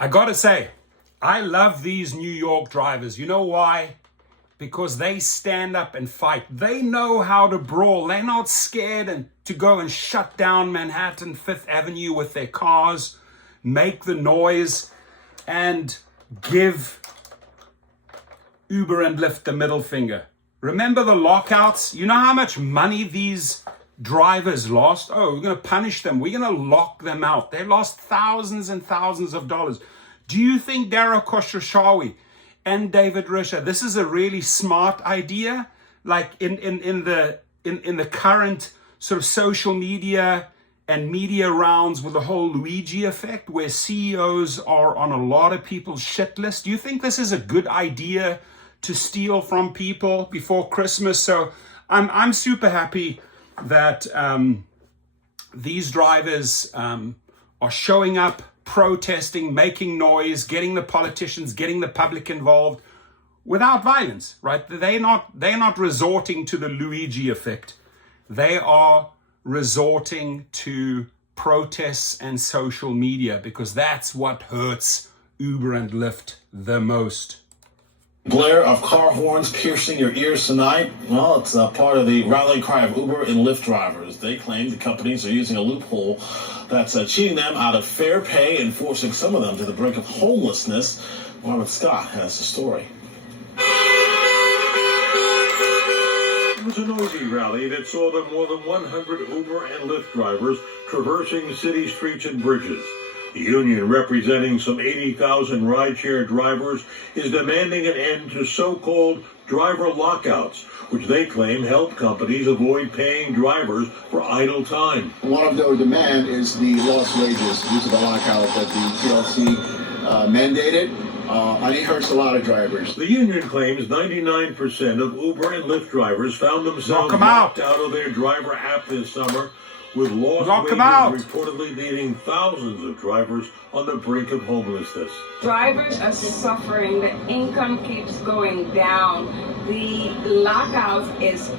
I gotta say, I love these New York drivers. You know why? Because they stand up and fight. They know how to brawl. They're not scared to go and shut down Manhattan Fifth Avenue with their cars, make the noise, and give Uber and Lyft the middle finger. Remember the lockouts? You know how much money these drivers lost? Oh, we're going to punish them. We're going to lock them out. They lost thousands and thousands of dollars. Do you think Dara Khosrowshahi and David Risher, this is a really smart idea? Like in the current sort of social media and media rounds with the whole Luigi effect, where CEOs are on a lot of people's shit list. Do you think this is a good idea to steal from people before Christmas? So I'm super happy that these drivers are showing up, protesting, making noise, getting the politicians, getting the public involved without violence, right? They're not resorting to the Luigi effect. They are resorting to protests and social media because that's what hurts Uber and Lyft the most. Blare of car horns piercing your ears tonight. Well, it's part of the rallying cry of Uber and Lyft drivers. They claim the companies are using a loophole that's cheating them out of fair pay and forcing some of them to the brink of homelessness. Marvin Scott has the story. It was a noisy rally that saw the more than 100 Uber and Lyft drivers traversing city streets and bridges. The union, representing some 80,000 rideshare drivers, is demanding an end to so-called driver lockouts, which they claim help companies avoid paying drivers for idle time. One of their demand is the lost wages due to the lockout that the TLC mandated, and it hurts a lot of drivers. The union claims 99% of Uber and Lyft drivers found themselves locked out of their driver app this summer, with lost wages reportedly leaving thousands of drivers on the brink of homelessness. Drivers are suffering. The income keeps going down. The lockout is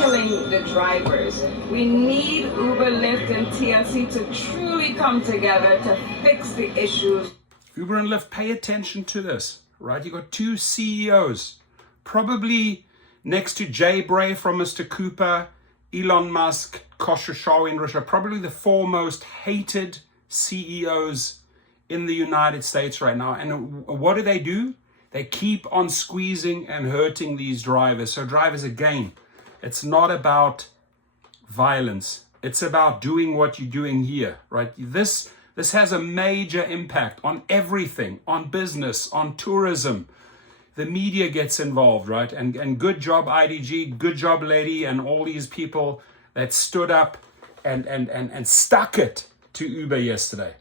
killing the drivers. We need Uber, Lyft, and TLC to truly come together to fix the issues. Uber and Lyft, pay attention to this, right? You got two CEOs, probably next to Jay Bray from Mr. Cooper, Elon Musk, Khosrowshahi and Risher, probably the four most hated CEOs in the United States right now. And what do? They keep on squeezing and hurting these drivers. So drivers, again, it's not about violence. It's about doing what you're doing here, right? This has a major impact on everything, on business, on tourism. The media gets involved, right? And good job, IDG, good job, Lady, and all these people that stood up and stuck it to Uber yesterday.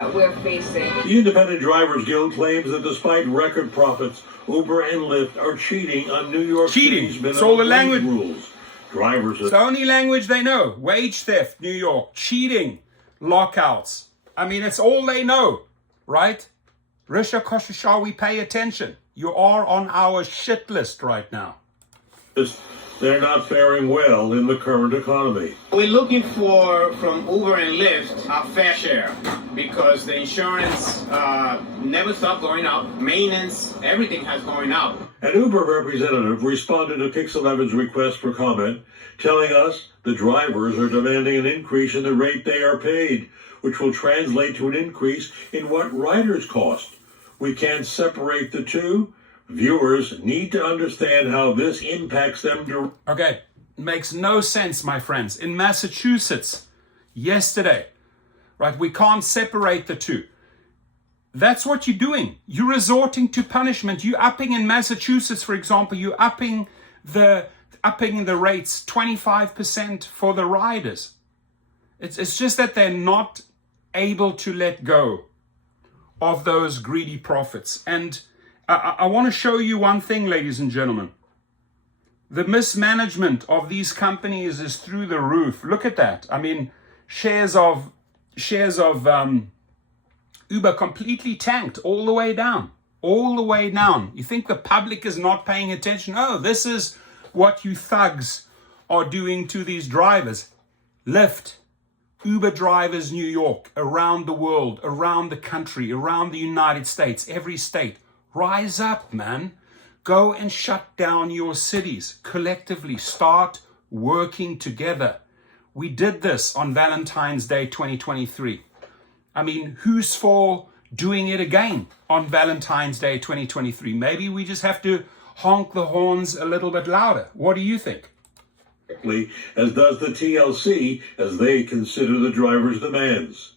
We're facing. The Independent Drivers Guild claims that despite record profits, Uber and Lyft are cheating on New York City's minimum wage rules. Drivers It's the only language they know. Wage theft, New York, cheating, lockouts. I mean, it's all they know, right? Risher, Khosrowshahi, pay attention. You are on our shit list right now. They're not faring well in the current economy. We're looking for, from Uber and Lyft, a fair share because the insurance never stopped going up. Maintenance, everything has going up. An Uber representative responded to Pix 11's request for comment, telling us the drivers are demanding an increase in the rate they are paid, which will translate to an increase in what riders cost. We can't separate the two. Viewers need to understand how this impacts them. Okay, makes no sense, my friends. In Massachusetts, yesterday, right, we can't separate the two. That's what you're doing. You're resorting to punishment. You're upping in Massachusetts, for example, you're upping the rates 25% for the riders. It's just that they're not able to let go of those greedy profits. And I want to show you one thing, ladies and gentlemen. The mismanagement of these companies is through the roof. Look at that. I mean, shares of Uber completely tanked all the way down. You think the public is not paying attention? Oh, this is what you thugs are doing to these drivers. Lyft, Uber drivers, New York, around the world, around the country, around the United States, every state, rise up, man. Go and shut down your cities collectively. Start working together. We did this on Valentine's Day 2023. I mean, who's for doing it again on Valentine's Day 2023? Maybe we just have to honk the horns a little bit louder. What do you think? As does the TLC, as they consider the driver's demands.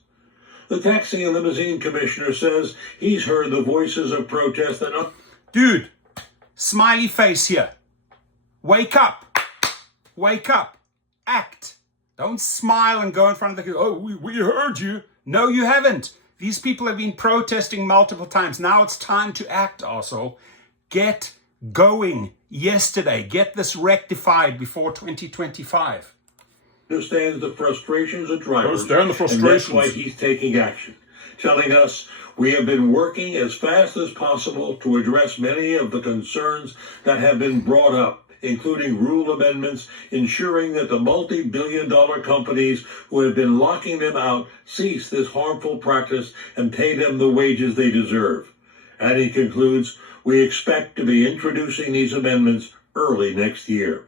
The Taxi and Limousine Commissioner says he's heard the voices of protest and... Dude, smiley face here. Wake up. Wake up. Act. Don't smile and go in front of the... Oh, we heard you. No, you haven't. These people have been protesting multiple times. Now it's time to act, arsehole. Get going yesterday. Get this rectified before 2025. Understands the frustrations of drivers. Understand the frustrations. And that's why he's taking action, telling us we have been working as fast as possible to address many of the concerns that have been brought up, including rule amendments, ensuring that the multi-billion-dollar companies who have been locking them out cease this harmful practice and pay them the wages they deserve. And he concludes, we expect to be introducing these amendments early next year.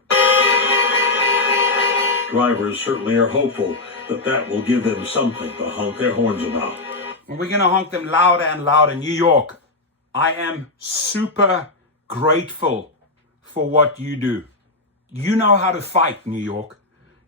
Drivers certainly are hopeful that that will give them something to honk their horns about. We're going to honk them louder and louder. New York, I am super grateful for what you do. You know how to fight, New York.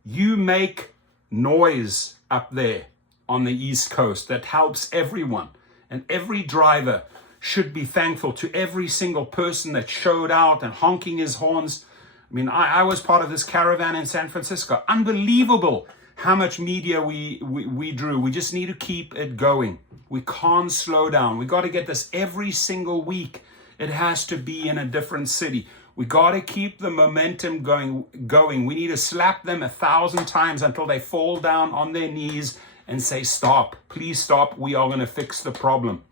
You make noise up there on the East Coast that helps everyone. And every driver should be thankful to every single person that showed out and honking his horns. I mean, I was part of this caravan in San Francisco. Unbelievable how much media we drew. We just need to keep it going. We can't slow down. We got to get this every single week. It has to be in a different city. We got to keep the momentum going. We need to slap them 1,000 times until they fall down on their knees and say, stop, please stop. We are going to fix the problem.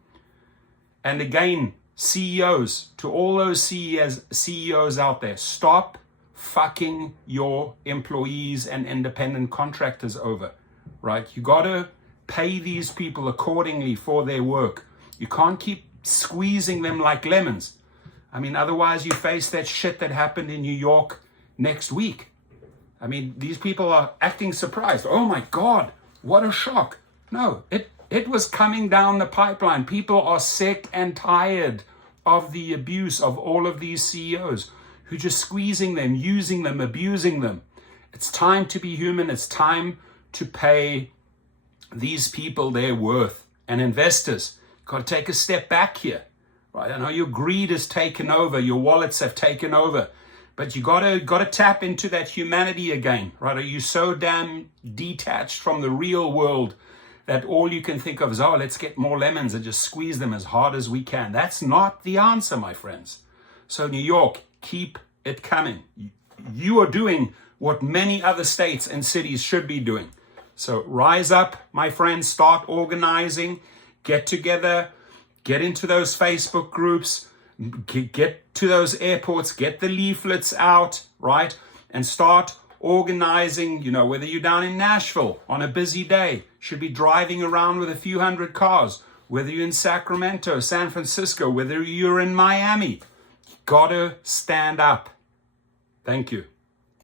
And again, CEOs, to all those CEOs out there, stop fucking your employees and independent contractors over, right? You got to pay these people accordingly for their work. You can't keep squeezing them like lemons. I mean, otherwise you face that shit that happened in New York next week. I mean, these people are acting surprised. Oh my God, what a shock. No, it was coming down the pipeline. People are sick and tired of the abuse of all of these CEOs who are just squeezing them, using them, abusing them. It's time to be human. It's time to pay these people their worth. And investors, got to take a step back here. Right? I know your greed has taken over, your wallets have taken over, but you gotta tap into that humanity again, right? Are you so damn detached from the real world that all you can think of is, oh, let's get more lemons and just squeeze them as hard as we can? That's not the answer, my friends. So New York, keep it coming. You are doing what many other states and cities should be doing. So rise up, my friends, start organizing, get together, get into those Facebook groups, get to those airports, get the leaflets out, right? And start organizing, you know, whether you're down in Nashville on a busy day, should be driving around with a few hundred cars, whether you're in Sacramento, San Francisco, whether you're in Miami, you gotta stand up. Thank you.